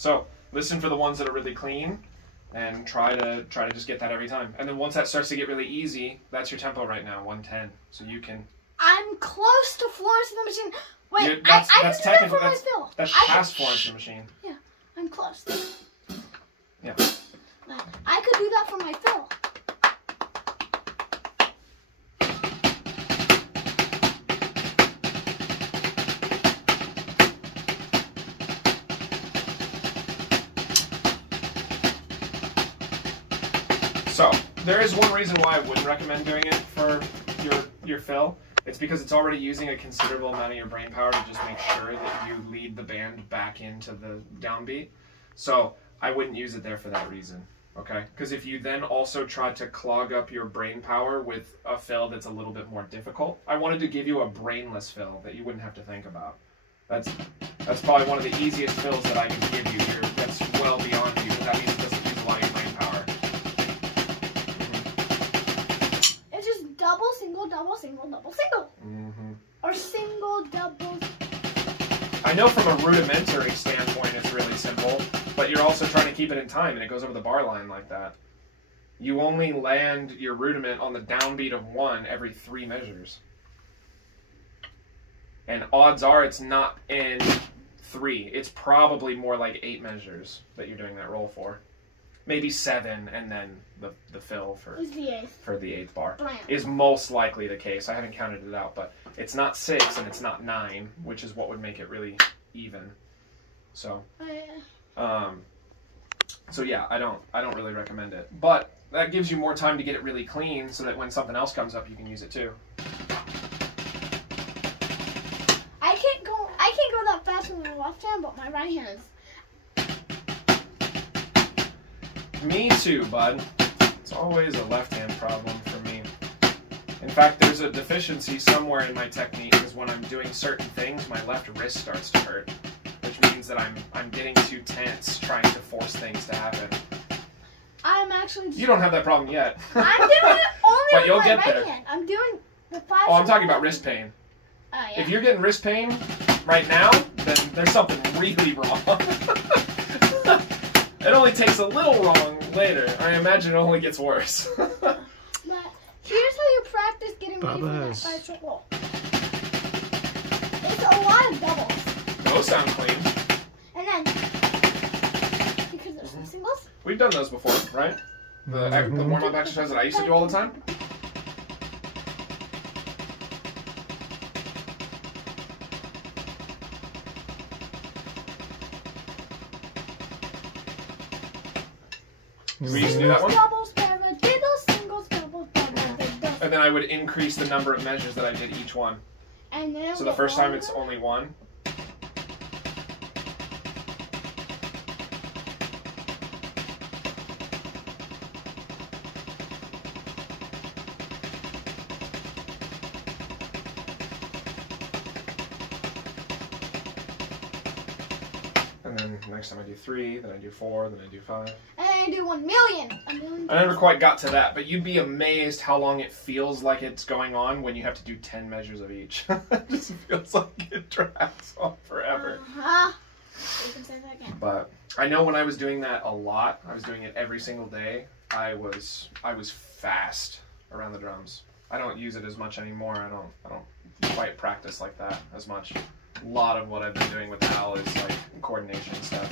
So listen for the ones that are really clean, and try to just get that every time. And then once that starts to get really easy, that's your tempo right now, 110. So you can. I'm close to Florence and the Machine. Wait, That's I can do that for my fill. That's past Florence and the Machine. Yeah, I'm close. Yeah. But I could do that for my fill. So there is one reason why I wouldn't recommend doing it for your fill. It's because it's already using a considerable amount of your brain power to just make sure that you lead the band back into the downbeat. So I wouldn't use it there for that reason, okay? Because if you then also try to clog up your brain power with a fill that's a little bit more difficult, I wanted to give you a brainless fill that you wouldn't have to think about. That's probably one of the easiest fills that I can give you here. That's well beyond you, but that means it doesn't use a lot of your brain power. It's just double, single, double, single, double, single. Or single, double. I know from a rudimentary standpoint it's really simple, but you're also trying to keep it in time, and it goes over the bar line like that. You only land your rudiment on the downbeat of 1 every 3 measures. And odds are it's not in 3. It's probably more like 8 measures that you're doing that roll for. Maybe 7, and then the fill for the 8th. For the 8th bar. Blam. Is most likely the case. I haven't counted it out, but it's not 6 and it's not 9, which is what would make it really even. So, so yeah, I don't really recommend it. But that gives you more time to get it really clean, so that when something else comes up, you can use it too. I can't go that fast with my left hand, but my right hand is. Me too, bud. It's always a left-hand problem for me. In fact, there's a deficiency somewhere in my technique, because when I'm doing certain things, my left wrist starts to hurt, which means that I'm getting too tense trying to force things to happen. I'm actually. You don't have that problem yet. I'm doing it only But with you'll my get right there. hand. I'm doing the 5. Oh, I'm talking about wrist pain. Yeah. If you're getting wrist pain right now, then there's something really wrong. It only takes a little wrong later. I imagine it only gets worse. But here's how you practice getting ready for that Bubba's. 5-shot roll. It's a lot of doubles. Those sound clean. And then, because there's some singles. We've done those before, right? The warm-up exercise that I used to do all the time. We used to do that one. Doubles, paradiddles, singles, doubles, doubles. And then I would increase the number of measures that I did each one. And then So the first time it's only 1. And then next time I do 3, then I do 4, then I do 5. And I do 1 million. A million. I never quite got to that, but you'd be amazed how long it feels like it's going on when you have to do 10 measures of each. It just feels like it drags on forever. You can say that again. But I know when I was doing that a lot, I was doing it every single day, I was fast around the drums. I don't use it as much anymore. I don't quite practice like that as much. A lot of what I've been doing with Al is like coordination stuff.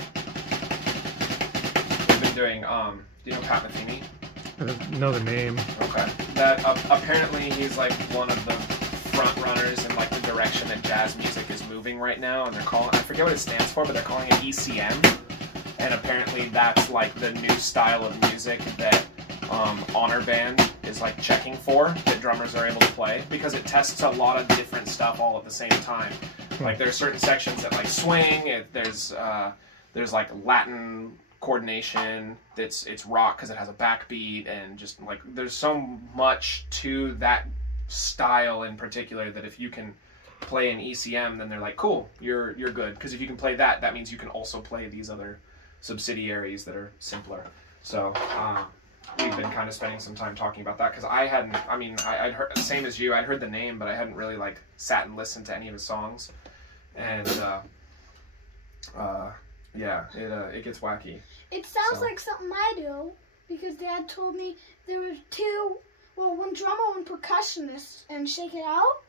We've been doing, do you know Pat Metheny? I know the name. Okay. That apparently he's like one of the front runners in like the direction that jazz music is moving right now, and they're calling, I forget what it stands for, but they're calling it ECM. And apparently that's like the new style of music that Honor Band is like checking for, that drummers are able to play, because it tests a lot of different stuff all at the same time. Like there's certain sections that like swing, there's like Latin coordination, it's rock because it has a backbeat, and just like there's so much to that style in particular that if you can play an ECM, then they're like, cool, you're good, because if you can play that, that means you can also play these other subsidiaries that are simpler. So we've been kind of spending some time talking about that, because I'd heard, same as you, I'd heard the name, but I hadn't really like sat and listened to any of his songs. And Yeah, it gets wacky. It sounds So. like something I do because Dad told me there were two, well, one drummer, one percussionist, and Shake It Out.